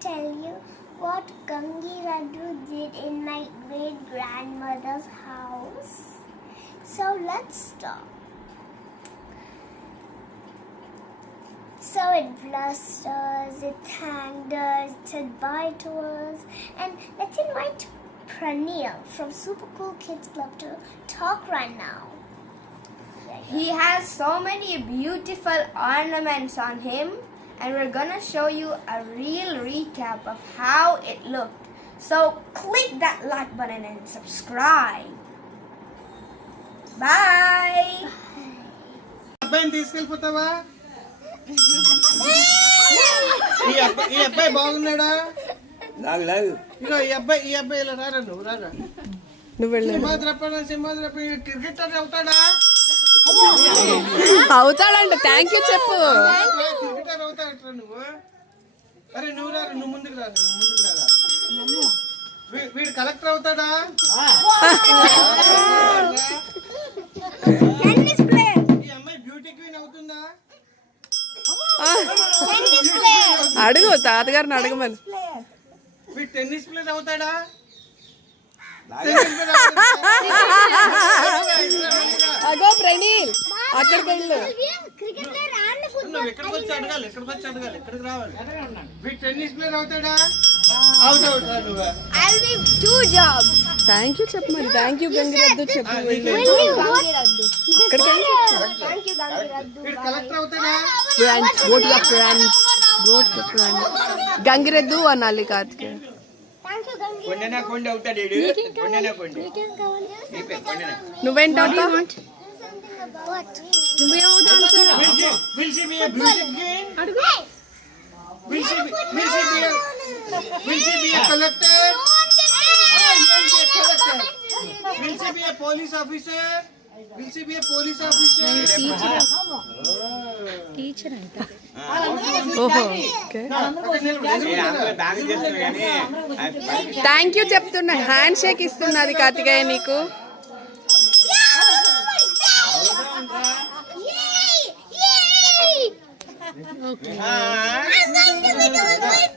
tell you what Gangireddu did in my great grandmother's house? So let's start. So it blessed us, it thanked us, it said bye to us, and let's invite Pranil from Super Cool Kids Club to talk right now. He has so many beautiful ornaments on him, and we're gonna show you a real recap of how it looked. So click that like button and subscribe. Bye! అబ్బాయిని తీసుకెళ్ళిపోతావా? ఈ అబ్బాయి బాగున్నాడా? ఇగో ఈ అబ్బాయి ఇలా రారా, నువ్వు రారా. సింహాద్రప్ప క్రికెటర్ అవుతాడంట. థ్యాంక్ యూ చెప్పు. క్రికెటర్ అవుతాడట నువ్వు. అరే నువ్వు రారా, నువ్వు ముందుకు రారా. వీడు కలెక్టర్ అవుతాడా? ఈ అమ్మాయి బ్యూటీ క్వీన్ అవుతుందా? అడుగు, తాతగారిని అడగమని. వీడు టెన్నిస్ ప్లేయర్ అవుతాడా? అగో ప్రణీల్, అక్కడికి వెళ్ళు. నువ్వు ఎక్కడికి వచ్చి అడగాలి, ఎక్కడికి రావాలి. వీడు టెన్నిస్ ప్లేయర్ అవుతాడా? అవుతావుతా నువ్వు. I'll be 2 jobs. Thank you చెప్పు మరి. థ్యాంక్ యూ గంగిరెద్దు చెప్పు. Gangireddu. అక్కడికి వెళ్ళి Thank you, Gangireddu. వీడు కలెక్టర్ అవుతాడా? Friends, go to your friends, go to your friends. గంగిరెద్దు అనాలి కార్తికేయ. Thank you, Gangireddu. కొండ అవుతాడు. నువ్వేంటవుతావు? Something about what? Will she be a beauty queen? Will she be a collector? Will she be a police officer? ఓహో, okay. Thank you చెప్తున్నా. Hand shake ఇస్తున్నది కార్తికేయ నీకు. I'm going to